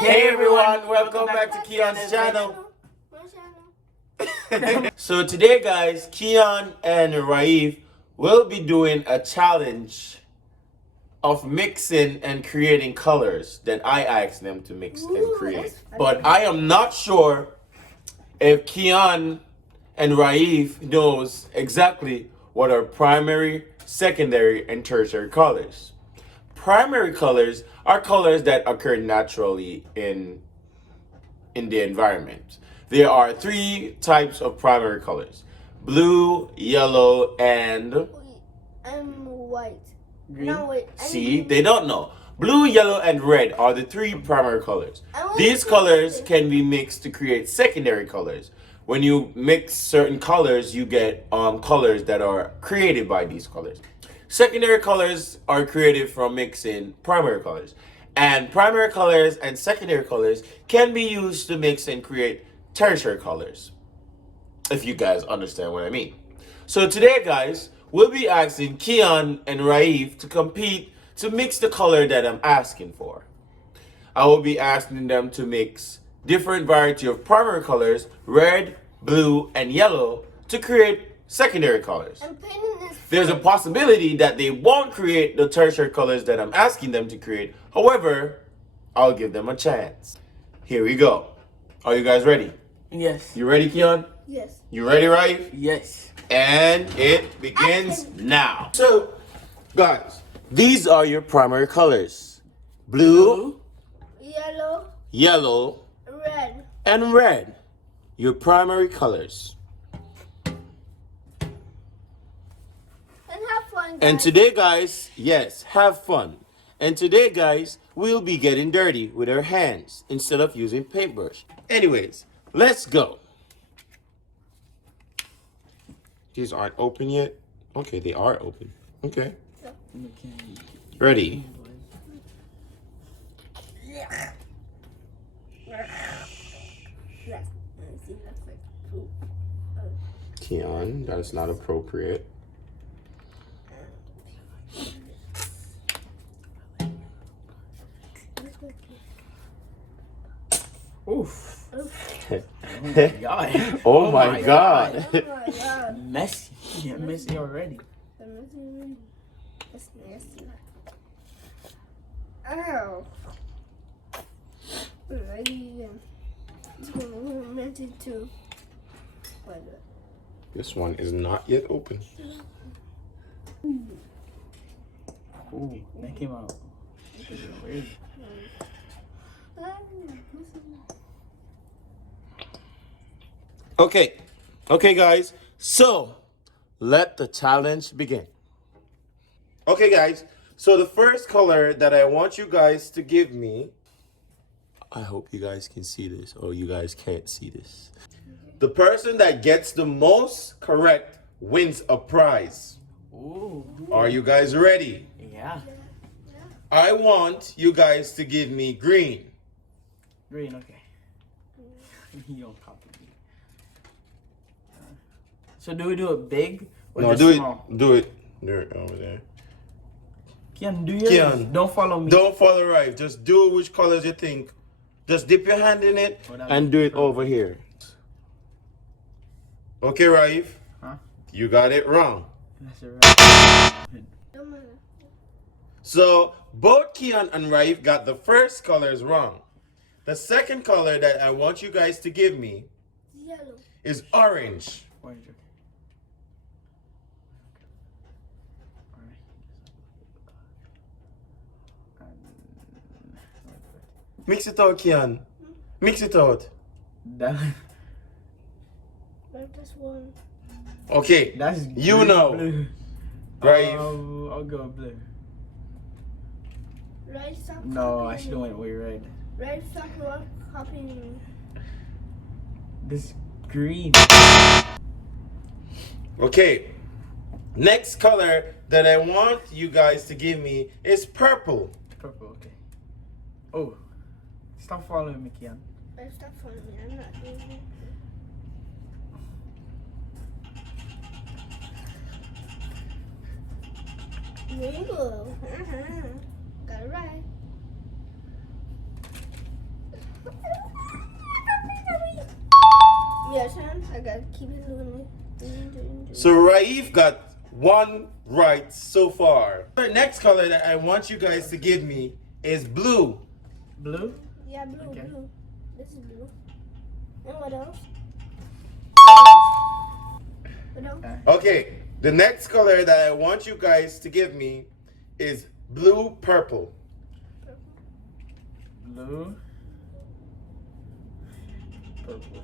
Hey everyone, welcome back to Keon's channel. So today guys, Keon and Raif will be doing a challenge of mixing and creating colors that I asked them to mix and create. But I am not sure if Keon and Raif knows exactly what are primary, secondary, and tertiary colors. Primary colors are colors that occur naturally in the environment. There are three types of primary colors: blue, yellow, and white. Green. No, wait. see, they don't know. Blue, yellow, and red are the three primary colors. These colors can be mixed to create secondary colors. When you mix certain colors, you get colors that are created by these colors. Secondary colors are created from mixing primary colors. And primary colors and secondary colors can be used to mix and create tertiary colors, if you guys understand what I mean. So today, guys, we'll be asking Keon and Raif to compete to mix the color that I'm asking for. I will be asking them to mix different variety of primary colors, red, blue, and yellow, to create secondary colors. I'm painting this. There's a possibility that they won't create the tertiary colors that I'm asking them to create. However, I'll give them a chance. Here we go. Are you guys ready? Yes. You ready, Keon? Yes. You ready, Raif? Yes. And it begins now. So, guys, these are your primary colors: blue, Yellow, yellow, red. and red. Your primary colors. And have fun, guys. And today, guys, yes, have fun. And today, guys, we'll be getting dirty with our hands instead of using paintbrush. Anyways, let's go. These aren't open yet. Okay, they are open. Okay. Ready? Yes. See, that's like poop. Keon, that's not appropriate. Oof. God. Oh my god. Oh my God. Oh my god. Messy. Yeah, messy already. That's nasty. Ow. I meant it too. This one is not yet open. Ooh, that came out weird. Okay. Okay, guys. So, let the challenge begin. Okay, guys. So, the first color that I want you guys to give me, I hope you guys can see this, or you guys can't see this. The person that gets the most correct wins a prize. Ooh. Are you guys ready? Yeah. I want you guys to give me green. Green, okay. You don't copy me. So do we do it big or No, just do small? it. Do it. Do it over there. Kian, do yours. Kian. Don't follow me. Don't follow right. Just do which colors you think. Just dip your hand in it and do it over here. Okay, Raif? Huh? You got it wrong. That's it, right. Don't matter. So both Keon and Raif got the first colors wrong. The second color that I want you guys to give me Yellow. is orange. Orange, okay. Mix it out, Keon. Mix it out. That, That's one. Okay. that's You green, know. blue. Raif. I'll go blue. Red, stop No, I copying should have me. went way red. Red, stop copying me. This green. Okay. Next color that I want you guys to give me is purple. Purple, okay. Oh, stop following me, Kian. Red, stop following me. I'm not doing it. Rainbow. Got it right. Yes, I gotta keep it doing it. So Raif got 1 right so far. The next color that I want you guys to give me is blue. Blue? Yeah, blue, Okay. blue. This is blue. And what else? What else? Okay, the next color that I want you guys to give me is blue purple. Blue. Purple.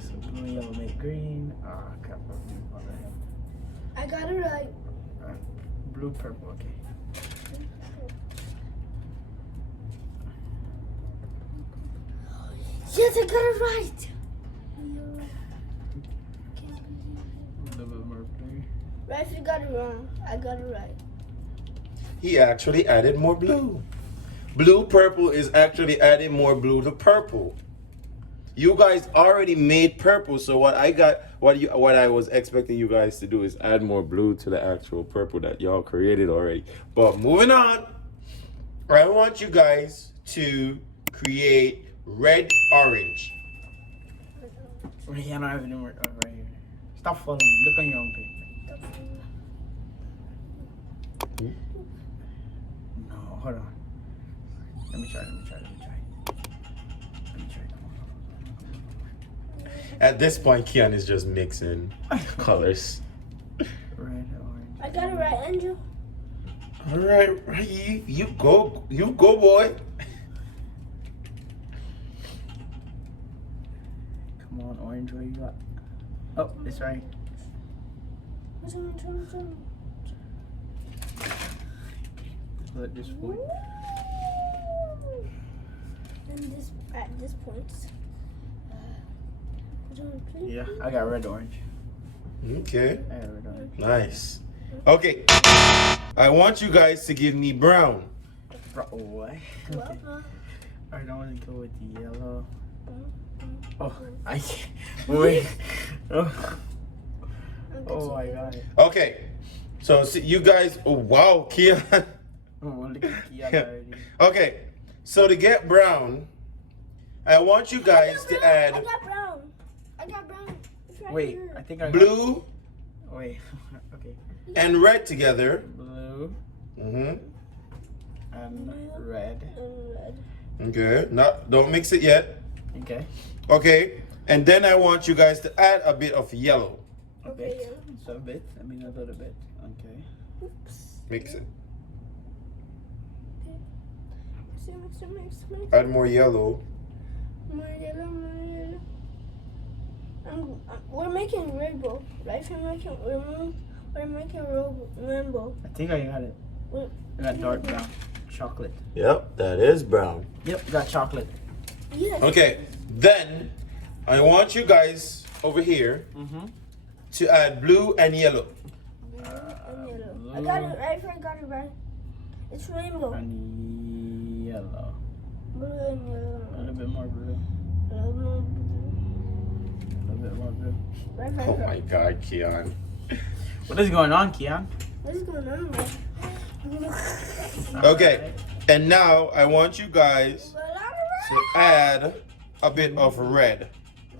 So blue, yellow, make green. Ah, crap. What the hell? I got it right. Blue, purple, okay. Yes, I got it right. A little bit more blue. Right, if you got it wrong, I got it right. He actually added more blue. Blue purple is actually adding more blue to purple. You guys already made purple, so what I was expecting you guys to do is add more blue to the actual purple that y'all created already. But moving on, I want you guys to create red orange. Wait, I don't have any more. Oh, right here. Stop following me. Look on your own page. No, hold on. Let me try. At this point, Kian is just mixing colors. Red, orange. I got it right, Andrew. All right, you go, boy. Come on, orange, what you got? Oh, it's right. Which one? At this point. And this at this point. Which one, please? Yeah, I got red, orange. Okay, I got red, orange. nice. Okay, I want you guys to give me brown. What? Well, I don't want to go with the yellow. uh, Oh, I can't. Wait. Oh, I'll get oh you my there. god. Okay, so you guys, oh wow, Kian. Oh, look at the yellow already. Okay, so to get brown, I want you guys to I add got brown. It's right Wait, here. I think I got. blue Wait. Okay. and red together. Blue Mm-hmm. and red. And red. Okay, don't mix it yet. Okay. Okay, and then I want you guys to add a bit of yellow. A Okay, bit. yeah. So a bit. I mean a little bit. Okay. Oops. Mix it. Mix. Add more yellow. More yellow. We're making rainbow, right? We're making rainbow. I think I got it. I got dark brown. Chocolate. Yep, that is brown. Yep, got chocolate. Yes. Okay, then I want you guys over here Mm-hmm. to add blue and yellow. Blue and yellow. I got it right. I got it right. It's rainbow. And yellow. Blue and A yellow. little bit more blue. A little blue. A little bit more blue. Right. Oh my God, Kian. What is going on, Kian? What is going on, man? Okay, and now I want you guys to add a bit of red.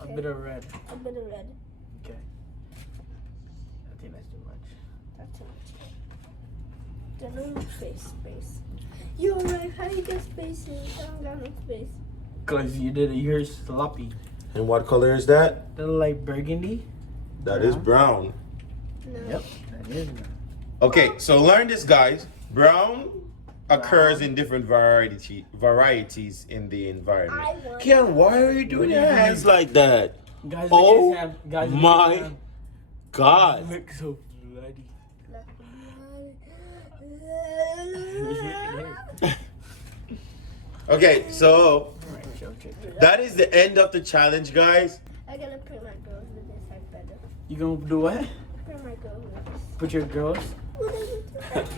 A bit of red. A bit of red. Okay. I think that's too much. That's too much. Then no space. You're right. How do you get spaces? I don't got no space. Cause you did it. You're sloppy. And what color is that? The light burgundy. That is brown. No. Yep. That is brown. Okay, so learn this, guys. Brown occurs in different varieties in the environment. I want Kian, why are you doing your hands like that? Guys, Oh look at his hand. Guys, look at my his hand. God. Look so bloody. Okay, so Alright, check. that is the end of the challenge, guys. I gotta put my girls with this like better. You gonna do what? Put my girls with Put your girls? this.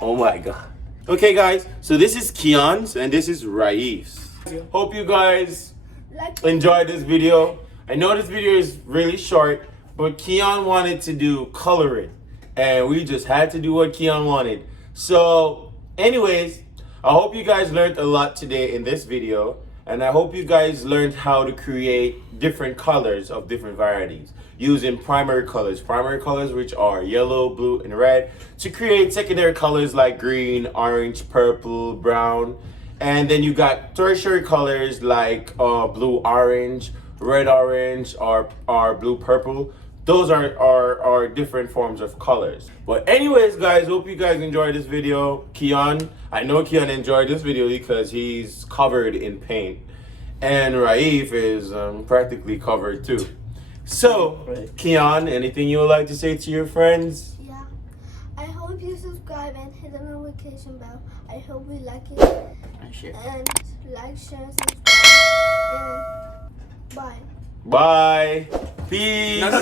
Oh my God. Okay, guys, so this is Kian's and this is Raif's. Hope you guys Like enjoyed this video. I know this video is really short, but Kian wanted to do coloring, and we just had to do what Kian wanted. So, anyways, I hope you guys learned a lot today in this video, And I hope you guys learned how to create different colors of different varieties using primary colors. Primary colors, which are yellow, blue, and red, to create secondary colors like green, orange, purple, brown. And then you got tertiary colors like blue, orange, red, orange, or blue, purple. Those are different forms of colors. But anyways, guys, hope you guys enjoyed this video. Keon, I know Keon enjoyed this video because he's covered in paint. And Raif is practically covered too. So, Keon, anything you would like to say to your friends? Yeah. I hope you subscribe and hit the notification bell. I hope you like it. And like, share, subscribe. And bye. Bye. Peace.